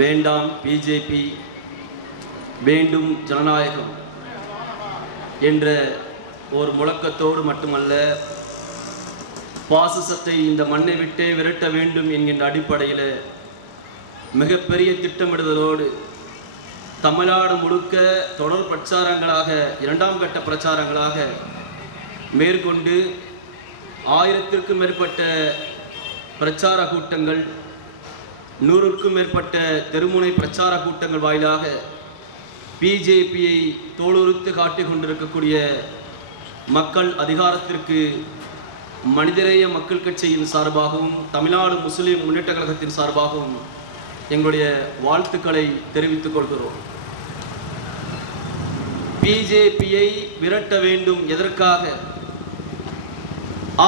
வேண்டாம் பிஜேபி, வேண்டும் ஜனநாயகம் என்ற ஒரு முழக்கத்தோடு மட்டுமல்ல, பாசிசத்தை இந்த மண்ணை விட்டே விரட்ட வேண்டும் என்கின்ற அடிப்படையில் மிகப்பெரிய திட்டமிடுதலோடு தமிழ்நாடு முழுக்க தொடர் பிரச்சாரங்களாக, இரண்டாம் கட்ட பிரச்சாரங்களாக மேற்கொண்டு 1000க்கும் மேற்பட்ட பிரச்சார கூட்டங்கள், 100க்கும் மேற்பட்ட தெருமுனை பிரச்சார கூட்டங்கள் வாயிலாக பிஜேபியை தோலுரித்து காட்டிக் கொண்டிருக்கக்கூடிய மக்கள் அதிகாரத்திற்கு மனிதநேய மக்கள் கட்சியின் சார்பாகவும் தமிழ்நாடு முஸ்லிம் முன்னேற்ற கழகத்தின் சார்பாகவும் எங்களுடைய வாழ்த்துக்களை தெரிவித்துக் கொள்கிறோம். பிஜேபியை விரட்ட வேண்டும். எதற்காக?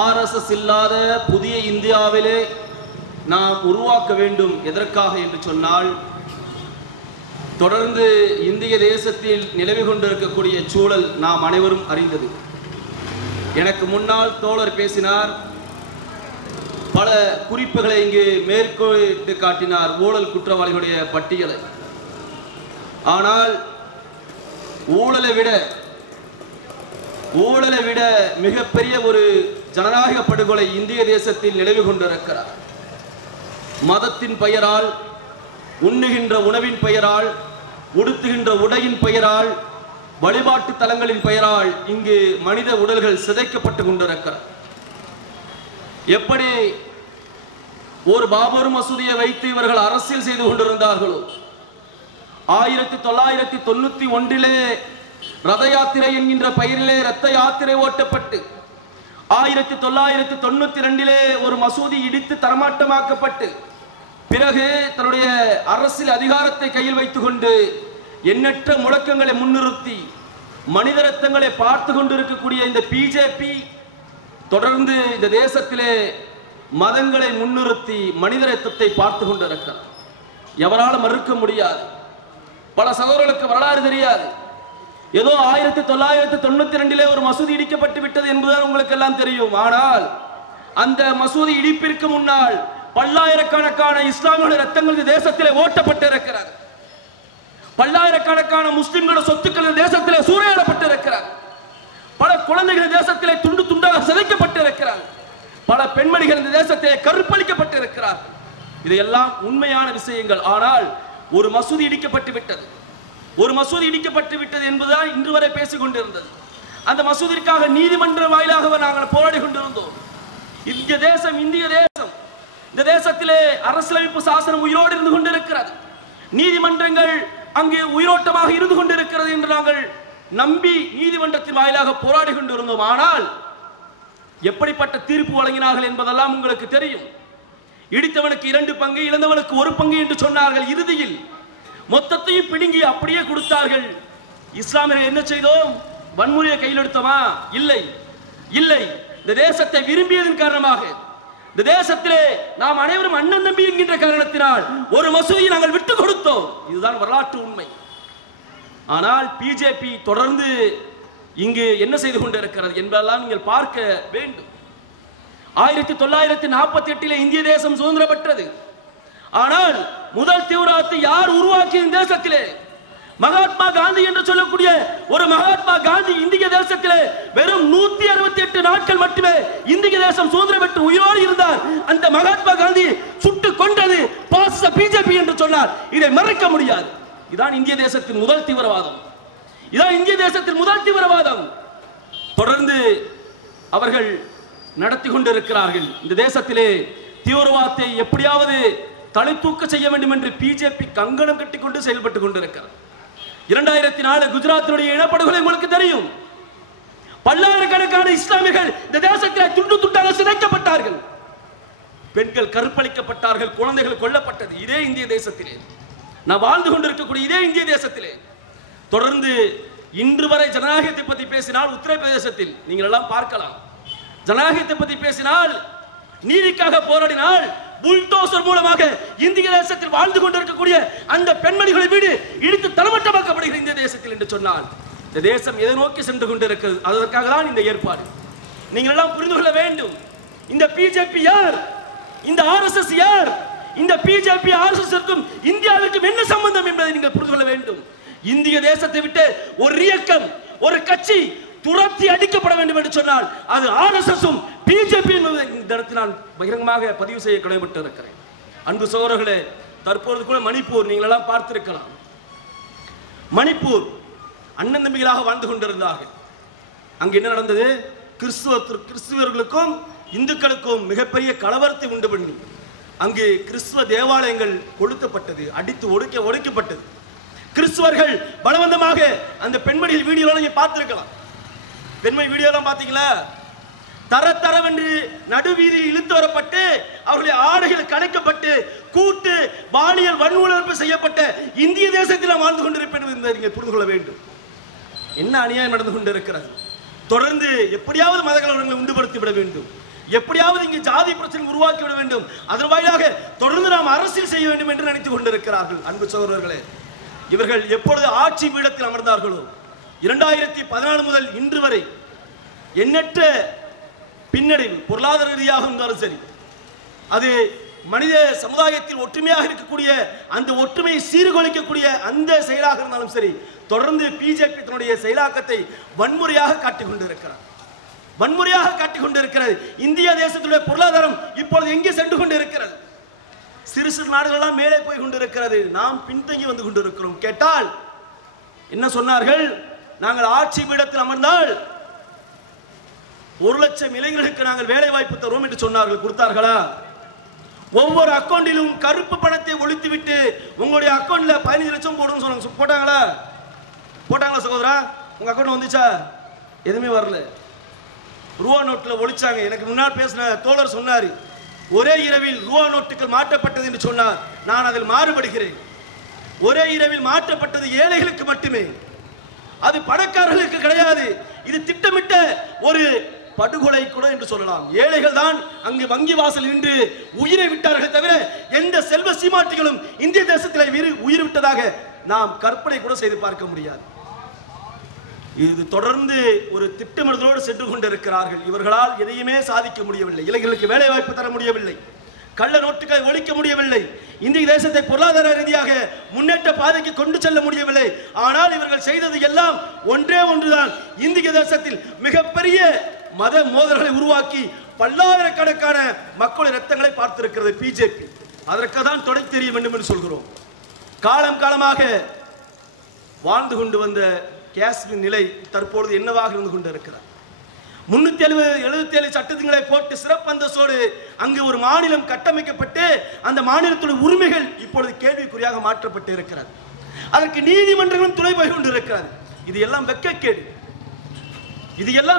ஆர்எஸ்எஸ் இல்லாத புதிய இந்தியாவிலே நாம் உருவாக்க வேண்டும். எதற்காக என்று சொன்னால், தொடர்ந்து இந்திய தேசத்தில் நிலவி கொண்டிருக்கக்கூடிய சூழல் நாம் அனைவரும் அறிந்தது. எனக்கு முன்னால் தோழர் பேசினார், பல குறிப்புகளை இங்கு மேற்கோளிட்டு காட்டினார், ஊழல் குற்றவாளிகளுடைய பட்டியலை. ஆனால் ஊழலை விட மிகப்பெரிய ஒரு ஜனநாயக படுகொலை இந்திய தேசத்தில் நிலவி கொண்டிருக்கிறார். மதத்தின் பெயரால், உண்ணுகின்ற உணவின் பெயரால், உடுத்துகின்ற உடையின் பெயரால், வழிபாட்டு தலங்களின் பெயரால் இங்கு மனித உடல்கள் சிதைக்கப்பட்டு கொண்டிருக்கிறார். எப்படி ஒரு பாபர் மசூதியை வைத்து இவர்கள் அரசியல் செய்து கொண்டிருந்தார்களோ, 1991 ரத யாத்திரை என்கின்ற பெயரிலே ரத்த யாத்திரை ஓட்டப்பட்டு 1992 ஒரு மசூதி இடித்து தரமாட்டமாக்கப்பட்டு பிறகு தன்னுடைய அரசியல் அதிகாரத்தை கையில் வைத்துக் கொண்டு எண்ணற்ற முழக்கங்களை முன்னிறுத்தி மனித ரத்தங்களை பார்த்து கொண்டிருக்கக்கூடிய இந்த பிஜேபி தொடர்ந்து இந்த தேசத்திலே மதங்களை முன்னிறுத்தி மனித ரத்தத்தை பார்த்து கொண்டிருக்கிறார். எவராலும் மறுக்க முடியாது. பல சகோதரர்களுக்கு வரலாறு தெரியாது. ஏதோ 1992 ஒரு மசூதி இடிக்கப்பட்டு விட்டது என்பதுதான் உங்களுக்கு எல்லாம் தெரியும். ஆனால் அந்த மசூதி இடிப்பிற்கு முன்னால் பல்லாயிரக்கணக்கான இஸ்லாமிய ரத்தங்கள் இந்த தேசத்திலே ஓட்டப்பட்டு இருக்கிறார். பல்லாயிரக்கணக்கான முஸ்லிம்களோட சொத்துக்கள் தேசத்திலே சூறையாடப்பட்டு இருக்கிறார். பல குழந்தைகள் தேசத்திலே துண்டு துண்டாக சிதைக்கப்பட்டு இருக்கிறார். பல பெண்மணிகள் இந்த தேசத்திலே கற்பழிக்கப்பட்டு இருக்கிறார். இதையெல்லாம் உண்மையான விஷயங்கள். ஆனால் ஒரு மசூதி இடிக்கப்பட்டு விட்டது. ஒரு மசூதி இடிக்கப்பட்டு விட்டது என்பதுதான் இன்று வரை பேசிக் கொண்டிருந்தது. அந்த மசூதிற்காக நீதிமன்ற வாயிலாக நாங்கள் போராடி கொண்டிருந்தோம். இந்திய தேசம் இந்த தேசத்திலே அரசியலமைப்பு சாசனம் உயிரோடு இருந்து கொண்டிருக்கிறது. நீதிமன்றங்கள் அங்கே உயிரோட்டமாக இருந்து கொண்டிருக்கிறது என்று நாங்கள் நம்பி நீதிமன்றத்தின் வாயிலாக போராடி கொண்டிருந்தோம். ஆனால் எப்படிப்பட்ட தீர்ப்பு வழங்கினார்கள் என்பதெல்லாம் உங்களுக்கு தெரியும். இடித்தவனுக்கு 2 பங்கு, இழந்தவனுக்கு 1 பங்கு என்று சொன்னார்கள். இறுதியில் மொத்தத்தையும் பிடுங்கி அப்படியே கொடுத்தார்கள். இஸ்லாமியர்கள் என்ன செய்தோம்? வன்முறையை கையில் எடுத்தோமா? இல்லை. இந்த தேசத்தை விரும்பியதன் காரணமாக, இந்த தேசத்திலே நாம் அனைவரும் அண்ணன் தம்பி என்கின்ற காரணத்தினால் ஒரு மசூதியை நாங்கள் விட்டு கொடுத்தோம். இதுதான் வரலாற்று உண்மை. ஆனால் பிஜேபி தொடர்ந்து இங்கு என்ன செய்து கொண்டிருக்கிறது என்பதெல்லாம் நீங்கள் பார்க்க வேண்டும். 1948 இந்திய தேசம் சுதந்திரம் பெற்றது. ஆனால் முதல் தீவிரவாதத்தை யார் உருவாக்கிய இந்த தேசத்திலே? மகாத்மா காந்தி என்று சொல்லக்கூடிய ஒரு மகாத்மா காந்தி இந்திய தேசத்திலே வெறும் 168 நாட்கள் மட்டுமே இந்திய தேசம் சுதந்திரம் பெற்று உயிரோடு இருந்தார். அந்த மகாத்மா காந்தி சுட்டு கொண்டது பாசிச பிஜேபி என்று சொன்னார். இதை மறைக்க முடியாது. இதான் இந்திய தேசத்தின் முதல் தீவிரவாதம். தொடர்ந்து அவர்கள் நடத்தி கொண்டிருக்கிறார்கள். இந்த தேசத்திலே தீவிரவாதத்தை எப்படியாவது தலை தூக்க செய்ய வேண்டும் என்று பிஜேபி கங்கணம் கட்டிக்கொண்டு செயல்பட்டுக் கொண்டிருக்கிறார். 2004 குஜராத்தினுடைய இனப்படுகொலை உங்களுக்கு தெரியும். பல்லாயிரக்கணக்கான இஸ்லாமியர்கள் இந்த தேசத்தில் துண்டு துண்டாக சிதைக்கப்பட்டார்கள். பெண்கள் கற்பழிக்கப்பட்டார்கள். குழந்தைகள் கொல்லப்பட்டது இதே இந்திய தேசத்திலே. நான் வாழ்ந்து கொண்டிருக்கக்கூடிய இதே இந்திய தேசத்திலே தொடர்ந்து இன்று வரை ஜனநாயகத்தை பற்றி பேசினால் உத்தரப்பிரதேசத்தில் நீங்கள் எல்லாம் பார்க்கலாம். ஜனநாயகத்தை பற்றி பேசினால், நீதிக்காக போராடினால் புல்டோசர் மூலமாக இந்திய தேசத்தில் வாழ்ந்து கொண்டிருக்கக்கூடிய அந்த பெண்மணிகளை வீடு இடித்து தரமட்டமாக்கப்படுகிற இந்த தேசத்தில் என்று சொன்னால் இந்த தேசம் எதை நோக்கி சென்று கொண்டிருக்கிறது? அதற்காக தான் இந்த ஏற்பாடு. நீங்கள் எல்லாம் புரிந்து கொள்ள வேண்டும். இந்த பிஜேபி யார்? இந்த ஆர்எஸ்எஸ் யார்? இந்த பிஜேபி ஆர்எஸ்எஸ்க்கும் இந்தியாவிற்கும் என்ன சம்பந்தம் என்பதை நீங்கள் புரிந்து கொள்ள வேண்டும். இந்திய தேசத்தை விட்டு ஒரு இயக்கம், ஒரு கட்சி துரத்தி அடிக்கப்பட வேண்டும் என்று சொன்னால் அது ஆர்எஸ்எஸும் பிஜேபி என்பதை இந்த இடத்தில் நான் பகிரங்கமாக பதிவு செய்ய கடமைப்பட்டு இருக்கிறேன். அன்பு சகோதரர்களே, தற்போது கூட மணிப்பூர் நீங்கள் எல்லாம் பார்த்திருக்கலாம். மணிப்பூர் அண்ணன் தம்பிகளாக வாழ்ந்து கொண்டிருந்தார்கள். அங்கு என்ன நடந்தது? கிறிஸ்துவர்களுக்கும் இந்துக்களுக்கும் மிகப்பெரிய கலவரத்தை உண்டு பண்ணி அங்கு கிறிஸ்துவ தேவாலயங்கள் கொளுத்தப்பட்டது, அடித்து ஒடுக்கப்பட்டது. கிறிஸ்துவர்கள் பலவந்தமாக அந்த பெண்மணிகள் வீடியோலாம் நீங்க பார்த்திருக்கலாம். பெண்மணி வீடியோலாம் பார்த்தீங்களா? தரவென்று நடுவீதியில் இழுத்து வரப்பட்டு அவர்களுடைய ஆடைகள் கலைக்கப்பட்டு கூட்டு பாலியல் வன்முறை செய்யப்பட்ட இந்திய தேசத்தில் வாழ்ந்து கொண்டிருப்பேன் என்பதை நீங்கள் புரிந்து கொள்ள வேண்டும். என்ன அநியாயம் நடந்து கொண்டிருக்கிறது? தொடர்ந்து எப்படியாவது மத கலவரங்களை உண்டுபடுத்தி விட வேண்டும், எப்படியாவது இங்கு ஜாதி பிரச்சனை உருவாக்கி விட வேண்டும், அதன் வாயிலாக தொடர்ந்து நாம் அரசியல் செய்ய வேண்டும் என்று நினைத்துக் கொண்டிருக்கிறார்கள். அன்பு சகோதரர்களே, இவர்கள் எப்பொழுது ஆட்சி பீடத்தில் அமர்ந்தார்களோ 2014 முதல் இன்று வரை எண்ணற்ற பின்னடைவு, பொருளாதார ரீதியாக இருந்தாலும் சரி, அது மனித சமுதாயத்தில் ஒற்றுமையாக இருக்கக்கூடிய அந்த ஒற்றுமையை சீர்குலைக்கக்கூடிய அந்த செயலாக இருந்தாலும் சரி, தொடர்ந்து பிஜேபி தன்னுடைய செயலாக்கத்தை வன்முறையாக காட்டிக் கொண்டிருக்கிறது. இந்திய தேசத்துடைய பொருளாதாரம் இப்பொழுது எங்கே சென்று கொண்டிருக்கிறது? சிறு சிறு நாடுகள் மேலே போய் கொண்டிருக்கிறது, நாம் பின்தங்கி வந்து கொண்டிருக்கிறோம். கேட்டால் என்ன சொன்னார்கள்? நாங்கள் ஆட்சி பீடத்தில் அமர்ந்தால் 1,00,000 இளைஞர்களுக்கு நாங்கள் வேலை வாய்ப்பு தருவோம் என்று சொன்னார்கள். கொடுத்தார்களா? ஒவ்வொரு அக்கௌண்டிலும் கருப்பு பணத்தை ஒழித்துவிட்டு உங்களுடைய அக்கௌண்ட்ல 15 லட்சம் போடுன்னு சொன்னாங்க. போட்டாங்களா சகோதரா? உங்க அக்கௌண்ட் வந்துச்சா? எதுவுமே வரல. ரூபா நோட்டில் ஒழிச்சாங்க. எனக்கு முன்னால் பேசின தோழர் சொன்னார், ஒரே இரவில் ரூபா நோட்டுகள் மாற்றப்பட்டது என்று சொன்னார். நான் அதில் மாறுபடுகிறேன். ஒரே இரவில் மாற்றப்பட்டது ஏழைகளுக்கு மட்டுமே, அது பணக்காரர்களுக்கு கிடையாது. இது திட்டமிட்ட ஒரு படுகொலை கூட என்று சொல்லலாம். ஏழைகள் தான் அங்கு வங்கி வாசல் நின்று உயிரை விட்டார்கள் தவிர எந்த செல்வ சீமாட்டிகளும் இந்திய தேசத்தில் உயிர் விட்டதாக நாம் கற்பனை கூட செய்து பார்க்க முடியாது. இது தொடர்ந்து ஒரு திட்டமிடுதலோடு சென்று கொண்டிருக்கிறார்கள். இவர்களால் எதையுமே சாதிக்க முடியவில்லை. இளைஞர்களுக்கு வேலை வாய்ப்பு தர முடியவில்லை, கள்ள நோட்டுகளை ஒழிக்க முடியவில்லை, இந்திய தேசத்தை பொருளாதார ரீதியாக முன்னேற்ற பாதைக்கு கொண்டு செல்ல முடியவில்லை. ஆனால் இவர்கள் செய்தது எல்லாம் ஒன்றே ஒன்றுதான். இந்திய தேசத்தில் மிகப்பெரிய மத மோதல்களை உருவாக்கி பல்லாயிரக்கணக்கான மக்களின் ரத்தங்களை பார்த்திருக்கிறது பிஜேபி. அதற்கு தான் தொடை தெரிய வேண்டும் என்று சொல்கிறோம். காலமாக வாழ்ந்து கொண்டு வந்த காஷ்மீர் நிலை தற்பொழுது என்னவாக இருந்து கொண்டிருக்கிறார்? 377 சட்டங்களை போட்டு சிறப்பு அந்தஸ்தோடு அங்கு ஒரு மாநிலம் கட்டமைக்கப்பட்டு அந்த மாநிலத்துடைய உரிமைகள் இப்பொழுது கேள்விக்குறியாக மாற்றப்பட்டு இருக்கிறது. அதற்கு நீதிமன்றங்களும் துணை போய் கொண்டிருக்கிறது. இது எல்லாம்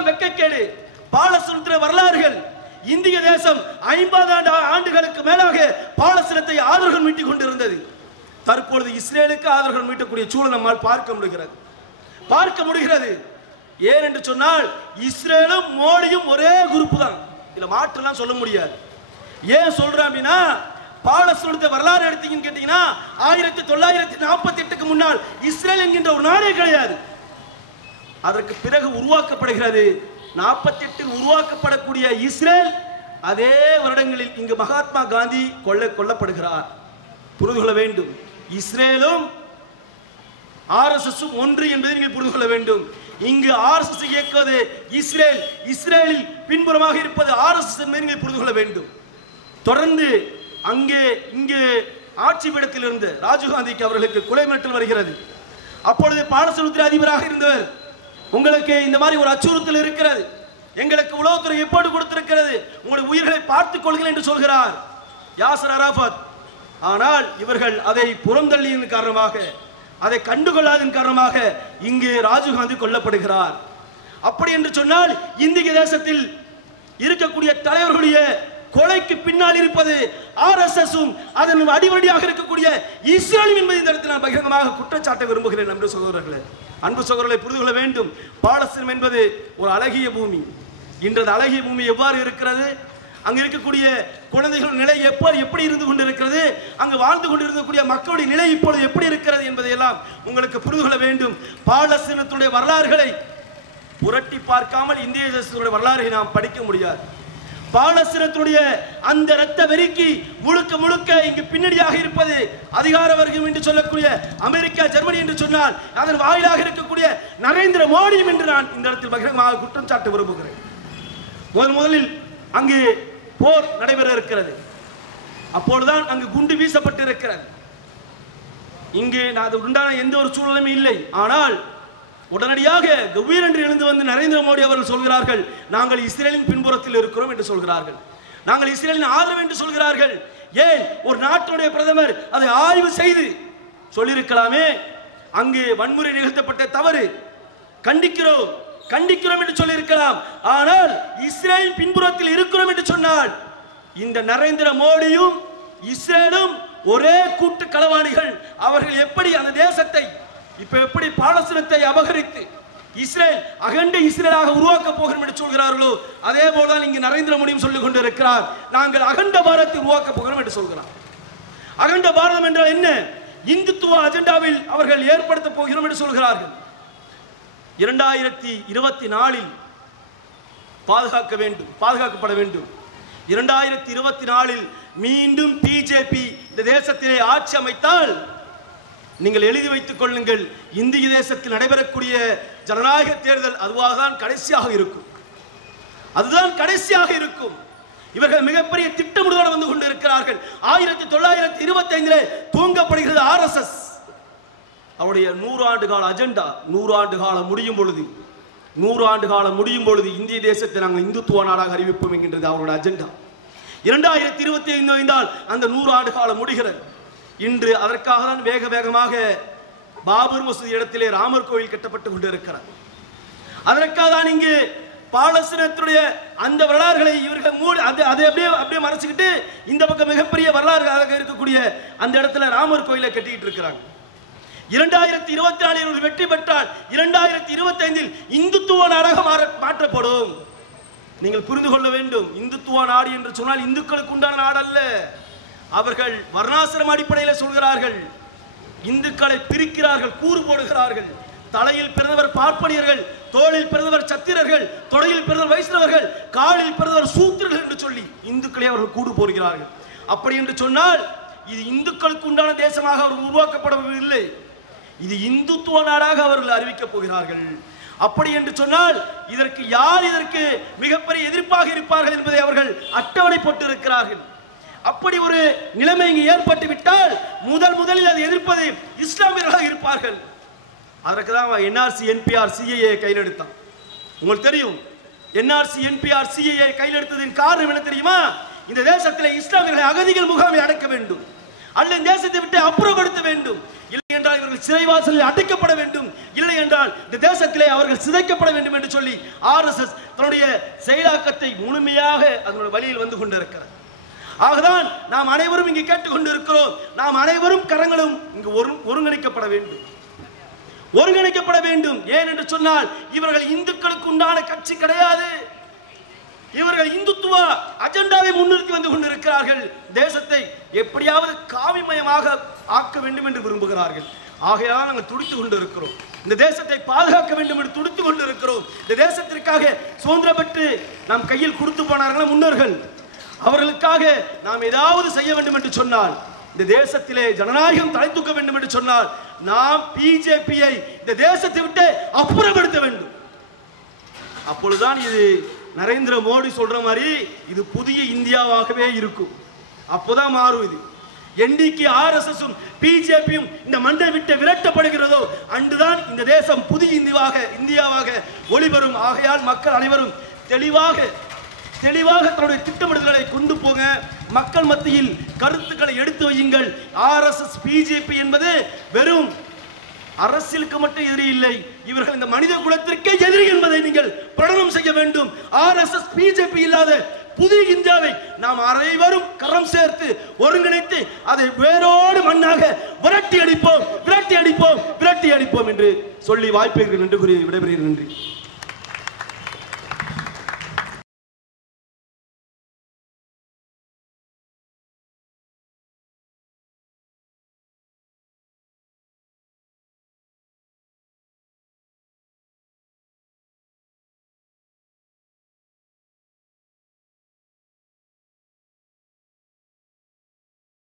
வெட்கக்கேடு. பாலஸ்தீன வரலாறுகள், இந்திய தேசம் 50 ஆண்டுகளுக்கு மேலாக பாலஸ்தீனத்தை ஆதரவு மீட்டிக் கொண்டிருந்தது. தற்பொழுது இஸ்ரேலுக்கு ஆதரவு மீட்டக்கூடிய சூழல் நம்மால் பார்க்க முடிகிறது. ஏன் என்று சொன்னால் இஸ்ரேலும் மோடியும் ஒரே குரூப் தான். இதுல மாற்றலாம் சொல்ல முடியாது. ஏன் சொல்றேன் அப்படின்னா, பாலஸ்தீனத்தை வரலாறு எடுத்தீங்கன்னு கேட்டீங்கன்னா 1948க்கு முன்னால் இஸ்ரேல் என்கின்ற ஒரு நாடே கிடையாது. அதற்கு பிறகு உருவாக்கப்படுகிறது. 48 உருவாக்கப்படக்கூடிய இஸ்ரேல் அதே வருடங்களில் இங்கு மகாத்மா காந்தி கொல்லப்படுகிறார். புரிந்து கொள்ள வேண்டும். இஸ்ரேலும் ஆர்எஸ்எஸும் ஒன்று என்பதை நீங்கள் புரிந்து கொள்ள வேண்டும். இங்கு ஆர்எஸ்எஸ் இயக்குவது இஸ்ரேல், இஸ்ரேலில் பின்புறமாக இருப்பது ஆர்எஸ்எஸ் என்பதை நீங்கள் புரிந்து கொள்ள வேண்டும். தொடர்ந்து இங்கே ஆட்சி பீடத்தில் இருந்து ராஜீவ்காந்திக்கு அவர்களுக்கு கொலை மிரட்டல் வருகிறது. அப்பொழுது பாலஸ்தீன அதிபராக இருந்தவர், உங்களுக்கு இந்த மாதிரி ஒரு அச்சுறுத்தல் இருக்கிறது, எங்களுக்கு உளவுத்துறை எப்போது கொடுத்திருக்கிறது, உங்களுடைய உயிர்களை பார்த்துக் கொள்ளுங்கள் என்று சொல்கிறார் யாசர் அரஃபாத். ஆனால் இவர்கள் அதை புறந்தள்ளியின் காரணமாக, அதை கண்டுகொள்ளாதன் காரணமாக இங்கு ராஜீவ்காந்தி கொல்லப்படுகிறார். அப்படி என்று சொன்னால் இந்திய தேசத்தில் இருக்கக்கூடிய தலைவர்களுடைய கொலைக்கு பின்னால் இருப்பது ஆர்எஸ்எஸும் அதன் அடிவடியாக இருக்கக்கூடிய இஸ்ரேலும் என்பதை இந்த இடத்தில் நான் பகிரங்கமாக குற்றச்சாட்ட விரும்புகிறேன். அன்பு சகோதரர்களை புரிந்து கொள்ள வேண்டும். பாலஸ்தீனம் என்பது ஒரு அழகிய பூமி. இன்றது அழகிய பூமி எவ்வாறு இருக்கிறது, அங்கு இருக்கக்கூடிய குழந்தைகள் நிலை எப்படி இருந்து கொண்டிருக்கிறது, அங்கு வாழ்ந்து கொண்டிருக்கக்கூடிய மக்களுடைய நிலை இப்பொழுது எப்படி இருக்கிறது என்பதையெல்லாம் உங்களுக்கு புரிந்து கொள்ள வேண்டும். பாலஸ்தீனத்துடைய வரலாறுகளை புரட்டி பார்க்காமல் இந்திய தேசத்துடைய வரலாறை நாம் படிக்க முடியாது. பாலஸ்தீனத்துடைய அந்த இரத்த வெறிக்கு முழுக்க முழுக்க இங்கு பின்னணியாக இருப்பது அதிகார வர்க்கம் என்று சொல்லக்கூடிய அமெரிக்கா, ஜெர்மனி என்று சொன்னால் அதன் வாயிலாக இருக்கக்கூடிய நரேந்திர மோடியும் என்று நான் இந்த இடத்தில் பகிரங்கமாக குற்றம் சாட்ட விரும்புகிறேன். முதலில் அங்கு போர் நடைபெற இருக்கிறது. அப்பொழுதுதான் அங்கு குண்டு வீசப்பட்டு இருக்கிறது. இங்கு அது உண்டான எந்த ஒரு சூழலுமே இல்லை. ஆனால் உடனடியாக கம்பீரென்று எழுந்து வந்து நரேந்திர மோடி அவர்கள் சொல்கிறார்கள், நாங்கள் இஸ்ரேலின் பின்புறத்தில் இருக்கிறோம் என்று சொல்கிறார்கள். நாங்கள் இஸ்ரேலின் ஆதரவு என்று சொல்கிறார்கள். ஏன் ஒரு நாட்டுடைய பிரதமர் அதை ஆய்வு செய்து சொல்லியிருக்கலாமே? அங்கு வன்முறை நிகழ்த்தப்பட்ட தவறு, கண்டிக்கிறோம் கண்டிக்கிறோம் என்று சொல்லியிருக்கலாம். ஆனால் இஸ்ரேலின் பின்புறத்தில் இருக்கிறோம் என்று சொன்னால் இந்த நரேந்திர மோடியும் இஸ்ரேலும் ஒரே கூட்டு களவாணிகள். அவர்கள் எப்படி அந்த தேசத்தை இப்ப எப்படி பாலஸ்தீனத்தை அபகரித்து இஸ்ரேல் அகண்ட இஸ்ரேலாக உருவாக்க போகிறோம் என்று சொல்கிறார்களோ அதே போலதான் இங்கு நரேந்திர மோடியும் சொல்லிக் கொண்டிருக்கிறார், நாங்கள் அகண்ட பாரதத்தை உருவாக்க போகிறோம் என்று சொல்கிறார். அகண்ட பாரதம் என்றால் என்ன? இந்துத்துவ அஜெண்டாவில் அவர்கள் ஏற்படுத்த போகிறோம் என்று சொல்கிறார்கள். 2024 பாதுகாக்கப்பட வேண்டும். 2024 மீண்டும் பிஜேபி இந்த தேசத்திலே ஆட்சி அமைத்தால் நீங்கள் எழுதி வைத்துக் கொள்ளுங்கள், இந்திய தேசத்தில் நடைபெறக்கூடிய ஜனநாயக தேர்தல் அதுவாக கடைசியாக இருக்கும். அதுதான் கடைசியாக இருக்கும். இவர்கள் மிகப்பெரிய திட்டமிடுதோடு வந்து கொண்டிருக்கிறார்கள். 1925 தூங்கப்படுகிறது RSS. அவருடைய 100 ஆண்டு கால அஜெண்டா 100 ஆண்டு காலம் முடியும் பொழுது இந்திய தேசத்தை நாங்கள் இந்துத்துவ நாடாக அறிவிப்போம் என்கின்றது அவருடைய அஜெண்டா. 2025 வந்தால் அந்த 100 ஆண்டு காலம் முடிகிறது. இன்று அதற்காக தான் வேகமாக பாபர் மசூதி இடத்திலே ராமர் கோயில் கட்டப்பட்டு கொண்டிருக்கிறார். அதற்காக தான் இங்கு பாலஸ்தீனத்துடைய அந்த வரலாறுகளை இவர்கள் அதை அப்படியே மறைச்சுக்கிட்டு இந்த பக்கம் மிகப்பெரிய வரலாறு இருக்கக்கூடிய அந்த இடத்துல ராமர் கோயிலை கட்டிட்டு இருக்கிறாங்க. 2024 வெற்றி பெற்றால் 2025 இந்துத்துவ நாடாக மாற்றப்படும். நீங்கள் புரிந்து கொள்ள வேண்டும், இந்துத்துவ நாடு என்று சொன்னால் இந்துக்களுக்கு உண்டான நாடு அல்ல. அவர்கள் வர்ணாசிரம அடிப்படையில் சொல்கிறார்கள், இந்துக்களை பிரிக்கிறார்கள், கூறு போடுகிறார்கள். தலையில் பிறந்தவர் பார்ப்பனியர்கள், தோளில் பிறந்தவர் சத்திரர்கள், தொடையில் பிறந்தவர் வைஷ்ணவர்கள், காலில் பிறந்தவர் சூத்திரர்கள் என்று சொல்லி இந்துக்களை அவர்கள் கூடு போடுகிறார்கள். அப்படி என்று சொன்னால் இது இந்துக்களுக்கு உண்டான தேசமாக அவர்கள் உருவாக்கப்படவில்லை, இது இந்துத்துவ நாடாக அவர்கள் அறிவிக்கப் போகிறார்கள். அப்படி என்று சொன்னால் இதற்கு மிகப்பெரிய எதிர்ப்பாக இருப்பார்கள் என்பதை அவர்கள் அட்டவணை போட்டு இருக்கிறார்கள். அப்படி ஒரு நிலைமை இங்கு ஏற்பட்டு விட்டால் முதலில் அதை எதிர்ப்பது இஸ்லாமியர்களாக இருப்பார்கள். அதற்கு தான் NRC NPR CAA கையில் எடுத்தான். உங்களுக்கு தெரியும், NRC NPR CAA கையில் எடுத்ததின் காரணம் என்ன தெரியுமா? இந்த தேசத்தில் இஸ்லாமியர்களை அகதிகள் முகாமில் அடைக்க வேண்டும், அல்ல தேசத்தை விட்டு அப்புறப்படுத்த வேண்டும், இல்லை என்றால் இவர்கள் சிறைவாசலில் அடைக்கப்பட வேண்டும், இல்லை என்றால் இந்த தேசத்திலே அவர்கள் சிதைக்கப்பட வேண்டும் என்று சொல்லி RSS தன்னுடைய செயலாக்கத்தை முழுமையாக அதனுடைய வழியில் வந்து கொண்டிருக்கிறது. ஆகதான் நாம் அனைவரும் இங்கு கேட்டுக்கொண்டு இருக்கிறோம், நாம் அனைவரும் கரங்களும் இங்கு ஒருங்கிணைக்கப்பட வேண்டும். ஏன் என்று சொன்னால் இவர்கள் இந்துக்களுக்கு உண்டான கட்சி கிடையாது. இவர்கள் இந்துத்துவ அஜெண்டாவை முன்னிறுத்தி வந்து கொண்டிருக்கிறார்கள். தேசத்தை எப்படியாவது காவிமயமாக ஆக்க வேண்டும் என்று விரும்புகிறார்கள். ஆகையால் நாங்கள் துடித்துக் கொண்டிருக்கிறோம், இந்த தேசத்தை பாதுகாக்க வேண்டும் என்று துடித்துக் கொண்டிருக்கிறோம். இந்த தேசத்திற்காக சுதந்திரம் பெற்று நாம் கையில் கொடுத்து போனார்கள் முன்னோர்கள். அவர்களுக்காக நாம் ஏதாவது செய்ய வேண்டும் என்று சொன்னால், இந்த தேசத்திலே ஜனநாயகம் தலை தூக்க வேண்டும் என்று சொன்னால் நாம் பிஜேபியை இந்த தேசத்தை விட்டு அப்புறப்படுத்த வேண்டும். அப்பொழுதுதான் இது நரேந்திர மோடி சொல்ற மாதிரி இது புதிய இந்தியாவாகவே இருக்கும். அப்போதான் மாறும். இது என்னைக்கு RSSம் பிஜேபியும் இந்த மண்ணை விட்டு விரட்டப்படுகிறதோ அன்றுதான் இந்த தேசம் புதிய இந்தியாவாக ஒளிபெறும். ஆகையால் மக்கள் அனைவரும் தெளிவாக தன்னுடைய திட்டமிடுதலை கொண்டு போக, மக்கள் மத்தியில் கருத்துக்களை எடுத்து வையுங்கள். RSS பிஜேபி என்பது வெறும் அரசியலுக்கு மட்டும் எதிரி இல்லை, இவர்கள் இந்த மனித குலத்திற்கே எதிரி என்பதை நீங்கள் பிரகடனம் செய்ய வேண்டும். RSS பிஜேபி இல்லாத புதிய இந்தியாவை நாம் அனைவரும் கரம் சேர்த்து ஒருங்கிணைத்து அதை வேரோடு மண்ணாக விரட்டி அடிப்போம் என்று சொல்லி வாய்ப்பு நன்றி கூறி விடைபெறுகிறேன். நன்றி.